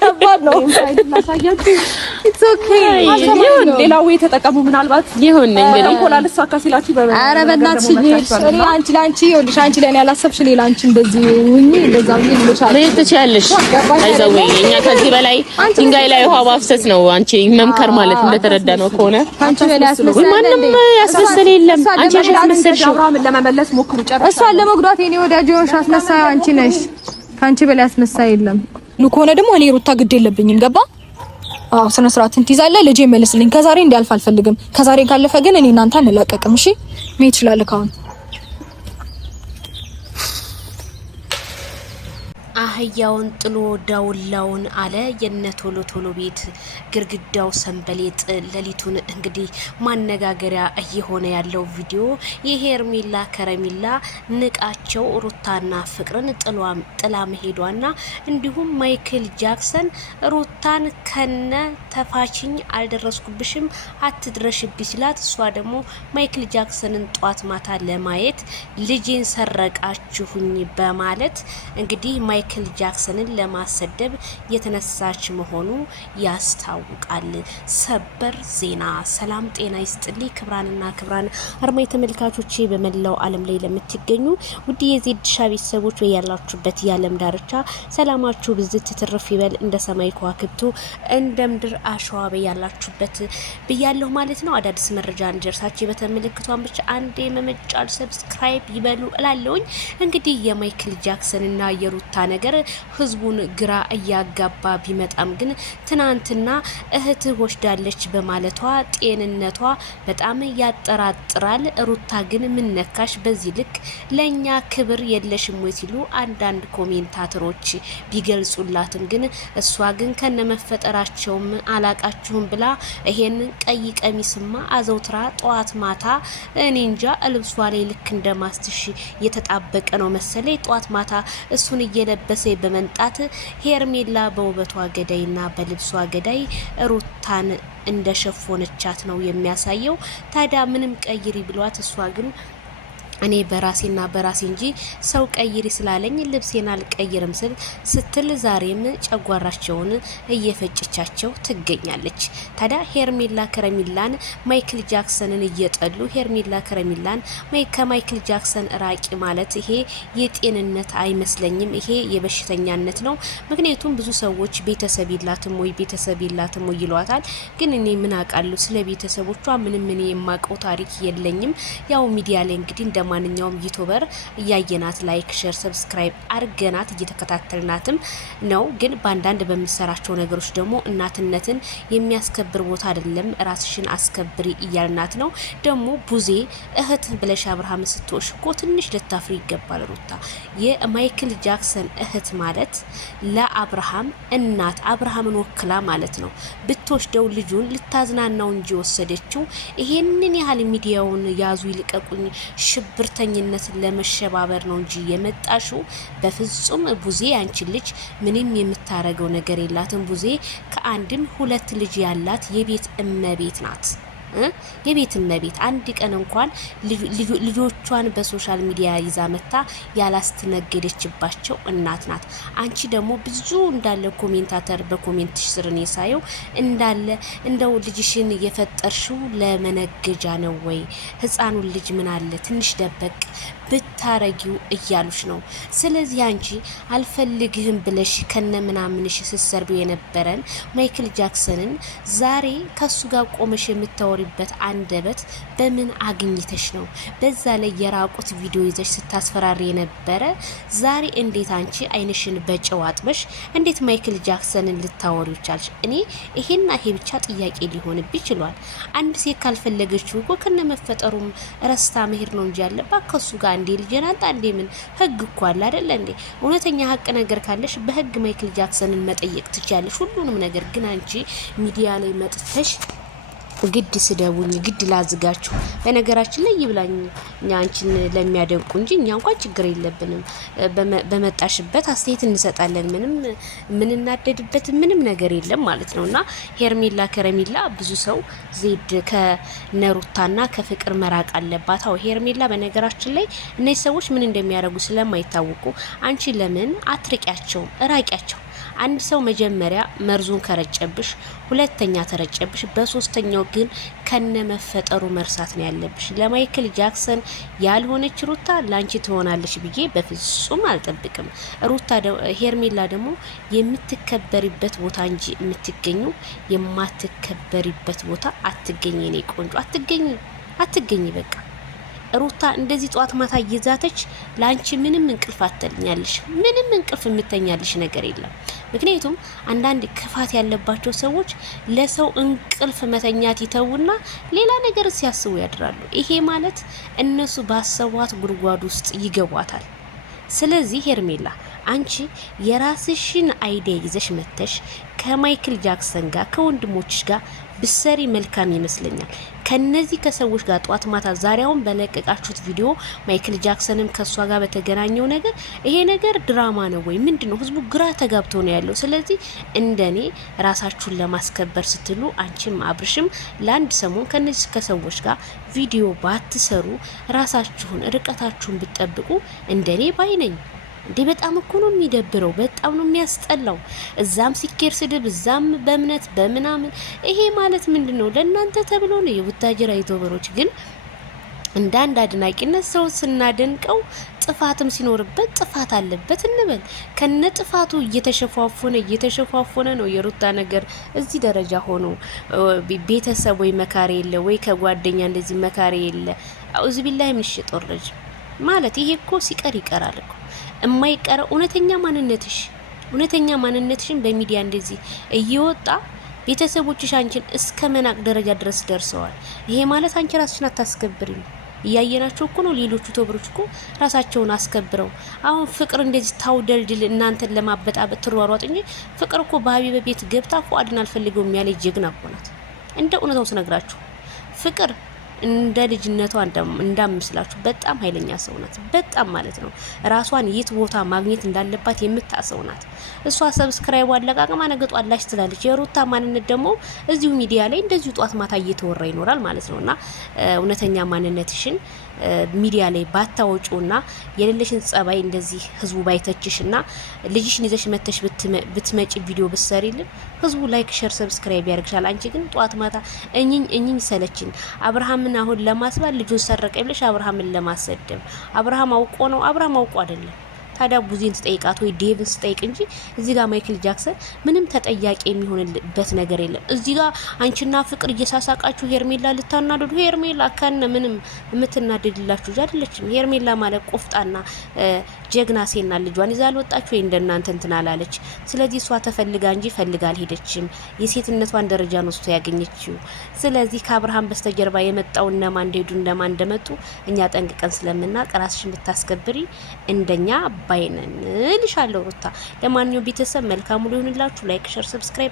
ከባድ ነው ኢትስ ኦኬ ሌላው የተጠቀሙ ምናልባት ይሁን እንግዲህ ኮላልስ አካሲላችሁ ኧረ በእናትሽ አንቺ ይኸውልሽ አንቺ ለኔ ያላሰብሽ ሌላ አንቺ እንደዚህ ሁኚ እንደዛ ምን ትችያለሽ አይዘውኝ እኛ ከዚህ በላይ ድንጋይ ላይ ውሃ ማፍሰስ ነው አንቺ መምከር ማለት እንደተረዳ ነው ከሆነ አንቺ በላይ ያስመሰለ ማንም ያስመሰለ የለም አንቺ ያስመሰልሽ አብርሃምን ለመመለስ ሞክሩ ጨርሻለሁ እሷን ለመጉዳት የኔ ወዳጅ ሆንሽ አስመሳዩ አንቺ ነሽ ካንቺ በላይ ያስመሳይ የለም ከሆነ ደግሞ እኔ ሩታ ግድ የለብኝም ገባ አዎ ስነ ስርዓትን ትይዛለህ ልጄ መልስልኝ ከዛሬ እንዲያልፍ አልፈልግም ከዛሬ ካለፈ ግን እኔ እናንተ አንላቀቅም እሺ ምን ይችላል ካሁን አህያውን ጥሎ ዳውላውን አለ የነቶሎ ቶሎ ቤት ግርግዳው ሰንበሌጥ ለሊቱን እንግዲህ ማነጋገሪያ እየሆነ ያለው ቪዲዮ የሄርሜላ ከረሚላ ንቃቸው ሩታና ፍቅርን ጥላ መሄዷና እንዲሁም ማይክል ጃክሰን ሩታን ከነ ተፋችኝ አልደረስኩብሽም አትድረሽብኝ ሲላት እሷ ደግሞ ማይክል ጃክሰንን ጧት ማታ ለማየት ልጄን ሰረቃችሁኝ በማለት እንግዲህ ማይክል ጃክሰንን ለማሰደብ የተነሳች መሆኑ ያስታውቃል። ሰበር ዜና። ሰላም ጤና ይስጥልኝ ክብራንና ክብራን አርማይ ተመልካቾቼ በመላው ዓለም ላይ ለምትገኙ ውድ የዜድ ሻ ቤተሰቦች ያላችሁበት የዓለም ዳርቻ ሰላማችሁ ብዝት ትርፍ ይበል እንደ ሰማይ ከዋክብቱ እንደ ምድር አሸዋ በያላችሁበት ብያለሁ ማለት ነው። አዳዲስ መረጃ እንዲደርሳችሁ በተመለከቷን ብቻ አንዴ መመጫል ሰብስክራይብ ይበሉ እላለሁኝ። እንግዲህ የማይክል ጃክሰንና የሩታ ነገር ህዝቡን ግራ እያጋባ ቢመጣም ግን ትናንትና እህት ወሽዳለች በማለቷ ጤንነቷ በጣም ያጠራጥራል። ሩታ ግን ምን ነካሽ በዚህ ልክ ለኛ ክብር የለሽም ወይ ሲሉ አንዳንድ ኮሜንታተሮች ቢገልጹላትም ግን እሷ ግን ከነመፈጠራቸውም አላቃችሁም ብላ ይሄን ቀይ ቀሚስማ አዘውትራ ጧት ማታ እኔ እንጃ ልብሷ ላይ ልክ እንደማስትሽ የተጣበቀ ነው መሰለኝ ጧት ማታ እሱን እየለበሰ በመንጣት ሄርሜላ በውበቷ ገዳይና በልብሷ ገዳይ ሩታን እንደሸፎነቻት ነው የሚያሳየው። ታዲያ ምንም ቀይሪ ብሏት እሷ ግን እኔ በራሴና በራሴ እንጂ ሰው ቀይሪ ስላለኝ ልብሴን አልቀይርም ስትል ዛሬም ጨጓራቸውን እየፈጨቻቸው ትገኛለች። ታዲያ ሄርሜላ ከረሚላን ማይክል ጃክሰንን እየጠሉ ሄርሜላ ከረሚላን ከማይክል ጃክሰን ራቂ ማለት ይሄ የጤንነት አይመስለኝም፣ ይሄ የበሽተኛነት ነው። ምክንያቱም ብዙ ሰዎች ቤተሰብ ይላትም ወይ ይሏታል። ግን እኔ ምን አውቃለሁ ስለ ቤተሰቦቿ ምንም እኔ የማውቀው ታሪክ የለኝም። ያው ሚዲያ ላይ እንግዲህ ማንኛውም ዩቲዩበር እያየናት ላይክ ሼር ሰብስክራይብ አርገናት እየተከታተልናትም ነው። ግን በአንዳንድ በሚሰራቸው ነገሮች ደግሞ እናትነትን የሚያስከብር ቦታ አይደለም፣ ራስሽን አስከብሪ እያልናት ነው። ደግሞ ቡዜ እህት ብለሽ አብርሃም ስትወሽ እኮ ትንሽ ልታፍሪ ይገባል። ሩታ የማይክል ጃክሰን እህት ማለት ለአብርሃም እናት አብርሃምን ወክላ ማለት ነው። ብትወስደው ልጁን ልታዝናናው እንጂ ወሰደችው ይሄንን ያህል ሚዲያውን ያዙ ይልቀቁኝ ሽብርተኝነት ለመሸባበር ነው እንጂ የመጣሽው በፍጹም ቡዜ አንቺ ልጅ ምንም የምታረገው ነገር የላትም። ቡዜ ከአንድም ሁለት ልጅ ያላት የቤት እመቤት ናት። የቤት እመቤት አንድ ቀን እንኳን ልጆቿን በሶሻል ሚዲያ ይዛ መታ ያላስተነገደችባቸው እናት ናት። አንቺ ደግሞ ብዙ እንዳለ ኮሜንታተር በኮሜንትሽ ስር ነው ሳየው እንዳለ እንደው ልጅሽን የፈጠርሽው ለመነገጃ ነው ወይ ህፃኑን ልጅ ምን አለ ትንሽ ደበቅ ብታረጊው እያሉሽ ነው። ስለዚህ አንቺ አልፈልግህም ብለሽ ከነምናምንሽ ስትሰርቢው የነበረን ማይክል ጃክሰንን ዛሬ ከሱ ጋር ቆመሽ የምታወሪበት አንደበት በምን አግኝተሽ ነው? በዛ ላይ የራቁት ቪዲዮ ይዘሽ ስታስፈራሪ የነበረ ዛሬ እንዴት አንቺ አይንሽን በጨው አጥበሽ እንዴት ማይክል ጃክሰንን ልታወሪው ቻልሽ? እኔ ይሄና ይሄ ብቻ ጥያቄ ሊሆንብኝ ይችላል። አንድ ሴት ካልፈለገችው እኮ ከነመፈጠሩም ረስታ መሄድ ነው እንጂ ያለባት ከሱ ጋር እንዴ ልጅናንታ እንዴ ምን ህግ እኮ አለ አይደል እንዴ? እውነተኛ ሀቅ ነገር ካለሽ በህግ ማይክል ጃክሰንን መጠየቅ ትችያለሽ ሁሉንም ነገር። ግን አንቺ ሚዲያ ላይ መጥተሽ ግድ ስደቡኝ ግድ ላዝጋችሁ። በነገራችን ላይ ይብላኝ እኛ አንቺን ለሚያደንቁ እንጂ እኛ እንኳን ችግር የለብንም። በመጣሽበት አስተያየት እንሰጣለን። ምን እናደድበት ምንም ነገር የለም ማለት ነውና ሄርሜላ ከረሚላ ብዙ ሰው ዜድ ከነሩታና ከፍቅር መራቅ አለባት። አው ሄርሜላ በነገራችን ላይ እነዚህ ሰዎች ምን እንደሚያደርጉ ስለማይታወቁ አንቺ ለምን አትርቂያቸው? እራቂያቸው። አንድ ሰው መጀመሪያ መርዙን ከረጨብሽ፣ ሁለተኛ ተረጨብሽ፣ በሶስተኛው ግን ከነመፈጠሩ መርሳት ነው ያለብሽ። ለማይክል ጃክሰን ያልሆነች ሩታ ላንቺ ትሆናለች ብዬ በፍጹም አልጠብቅም። ሩታ ሄርሜላ ደግሞ የምትከበሪበት ቦታ እንጂ የምትገኙ የማትከበሪበት ቦታ አትገኝ። የኔ ቆንጆ አትገኝ በቃ። ሩታ እንደዚህ ጧት ማታ እየዛተች ላንቺ ምንም እንቅልፍ አትተኛልሽ፣ ምንም እንቅልፍ የምተኛልሽ ነገር የለም። ምክንያቱም አንዳንድ ክፋት ያለባቸው ሰዎች ለሰው እንቅልፍ መተኛት ይተውና ሌላ ነገር ሲያስቡ ያድራሉ። ይሄ ማለት እነሱ ባሰቧት ጉድጓድ ውስጥ ይገቧታል። ስለዚህ ሄርሜላ አንቺ የራስሽን አይዲያ ይዘሽ መተሽ ከማይክል ጃክሰን ጋር ከወንድሞችሽ ጋር ብሰሪ መልካም ይመስለኛል። ከነዚህ ከሰዎች ጋር ጧት ማታ ዛሬውን በለቀቃችሁት ቪዲዮ ማይክል ጃክሰንም ከሷ ጋር በተገናኘው ነገር ይሄ ነገር ድራማ ነው ወይ ምንድነው? ህዝቡ ግራ ተጋብቶ ነው ያለው። ስለዚህ እንደኔ ራሳችሁን ለማስከበር ስትሉ አንቺም አብርሽም ለአንድ ሰሞን ከነዚህ ከሰዎች ጋር ቪዲዮ ባትሰሩ ራሳችሁን ርቀታችሁን ብትጠብቁ እንደኔ ባይ ነኝ። እንዴ በጣም እኮ ነው የሚደብረው፣ በጣም ነው የሚያስጠላው። እዛም ሲኬር ስድብ፣ እዛም በእምነት በምናምን። ይሄ ማለት ምንድነው? ለእናንተ ተብሎ ነው። የቡታጅራ ዩቲዩበሮች ግን እንደ አንድ አድናቂነት ሰው ስናደንቀው ጥፋትም ሲኖርበት ጥፋት አለበት እንበል። ከነ ጥፋቱ እየተሸፋፎነ ነው የሩታ ነገር እዚህ ደረጃ ሆኖ ቤተሰብ ወይ መካሪ የለ ወይ ከጓደኛ እንደዚህ መካሪ የለ። አውዚ ቢላሂ ምን ሽጦርጅ ማለት ይሄ እኮ ሲቀር ይቀራል እኮ እማይቀር እውነተኛ ማንነትሽን በሚዲያ እንደዚህ እየወጣ ቤተሰቦችሽ አንቺን እስከ መናቅ ደረጃ ድረስ ደርሰዋል። ይሄ ማለት አንቺ ራስሽን አታስከብሪም። እያየናቸው እኮ ነው። ሌሎቹ ዩቲዩበሮች እኮ ራሳቸውን አስከብረው አሁን ፍቅር እንደዚህ ታውደልድል እናንተን ለማበጣበጥ ትሯሯጥ እንጂ ፍቅር እኮ በሀቢበ ቤት ገብታ ፏድን አልፈልገውም ያለ ጀግና እኮ ናት። እንደ እውነታው ስነግራችሁ ፍቅር እንደ ልጅነቷ እንዳምስላችሁ በጣም ኃይለኛ ሰው ናት። በጣም ማለት ነው ራሷን የት ቦታ ማግኘት እንዳለባት የምታሰው ናት። እሷ ሰብስክራይብ አለቃቀማ ነገጧ አላሽ ትላለች። የሩታ ማንነት ደግሞ እዚሁ ሚዲያ ላይ እንደዚሁ ጧት ማታ እየተወራ ይኖራል ማለት ነውና እውነተኛ ማንነትሽን ሚዲያ ላይ ባታወጪውና የሌለሽን ጸባይ እንደዚህ ህዝቡ ባይተችሽና ልጅሽን ይዘሽ መተሽ ብትመጪ ቪዲዮ ብትሰሪልን ህዝቡ ላይክ ሼር ሰብስክራይብ ያደርግሻል። አንቺ ግን ጧት ማታ እኝኝ ሰለችን። አብርሃምን አሁን ለማስባል ልጁን ሰረቀ ብለሽ አብርሃምን ለማሰደብ አብርሃም አውቆ ነው? አብርሃም አውቆ አይደለም። ታዲያ ቡዚን ስጠይቃት ወይ ዴቭን ስጠይቅ እንጂ እዚህ ጋር ማይክል ጃክሰን ምንም ተጠያቂ የሚሆንበት ነገር የለም። እዚህ ጋር አንቺና ፍቅር እየሳሳቃችሁ ሄርሜላ ልታናደዱ፣ ሄርሜላ ከነ ምንም የምትናደድላችሁ አይደለችም። ሄርሜላ ማለት ቆፍጣና ጀግና ሴና ልጇን ይዛ አልወጣችሁ ወይ እንደናንተ እንትን አላለች። ስለዚህ እሷ ተፈልጋ እንጂ ፈልጋ አልሄደችም። የሴትነቷን ደረጃ ነው እሷ ያገኘችው። ስለዚህ ከአብርሃም በስተጀርባ የመጣው እነማን እንደሄዱ እነማን እንደመጡ እኛ ጠንቅቀን ስለምናውቅ ራስሽን ብታስከብሪ እንደኛ ባይነን ልሻለው ሩታ። ለማንኛውም ቤተሰብ መልካሙ ሊሆንላችሁ። ላይክ ሼር ሰብስክራይብ